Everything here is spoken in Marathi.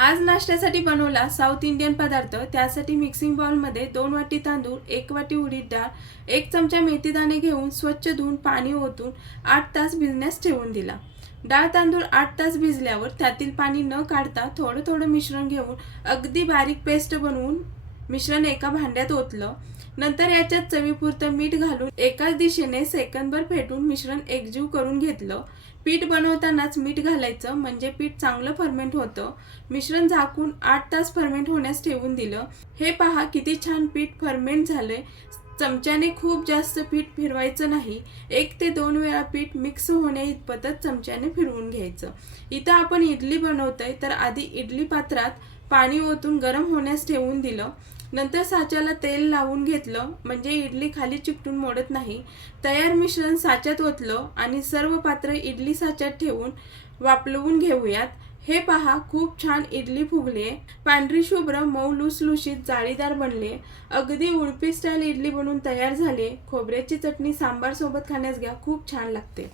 आज नाश्त्यासाठी बनवला साऊथ इंडियन पदार्थ. त्यासाठी मिक्सिंग बाउलमध्ये दोन वाटी तांदूळ एक वाटी उडीद डाळ एक चमचा मेथीदाणे घेऊन स्वच्छ धुवून पाणी ओतून आठ तास भिजण्यास ठेवून दिला. डाळ तांदूळ आठ तास भिजल्यावर त्यातील पाणी न काढता थोडं थोडं मिश्रण घेऊन अगदी बारीक पेस्ट बनवून मिश्रण एका भांड्यात ओतलं. नंतर याच्यात चवीपुरतं मीठ घालून एकाच दिशेने सेकंदभर फेटून मिश्रण एकजीव करून घेतलं. पीठ बनवतानाच मीठ घालायचं म्हणजे पीठ चांगलं फर्मेंट होतं. मिश्रण झाकून आठ तास फर्मेंट होण्यास ठेवून दिलं. हे पहा किती छान पीठ फर्मेंट झालंय. चमच्याने खूप जास्त पीठ फिरवायचं नाही. एक ते दोन वेळा पीठ मिक्स होणे इतपतच चमच्याने फिरवून घ्यायचं. इथं आपण इडली बनवतोय तर आधी इडली पात्रात पाणी ओतून गरम होण्यास ठेवून दिलं. नंतर साच्याला तेल लावून घेतलं म्हणजे इडली खाली चिकटून मोडत नाही. तयार मिश्रण साच्यात ओतलं आणि सर्व पात्र इडली साच्यात ठेवून वापलवून घेऊयात. हे पहा खूप छान इडली फुगली पांढरी शुभ्र मऊ लुसलुशीत जाळीदार बनले अगदी उडपी स्टाईल इडली बनवून तयार झाली खोबऱ्याची चटणी सांबार सोबत खाण्यास घ्या खूप छान लागते.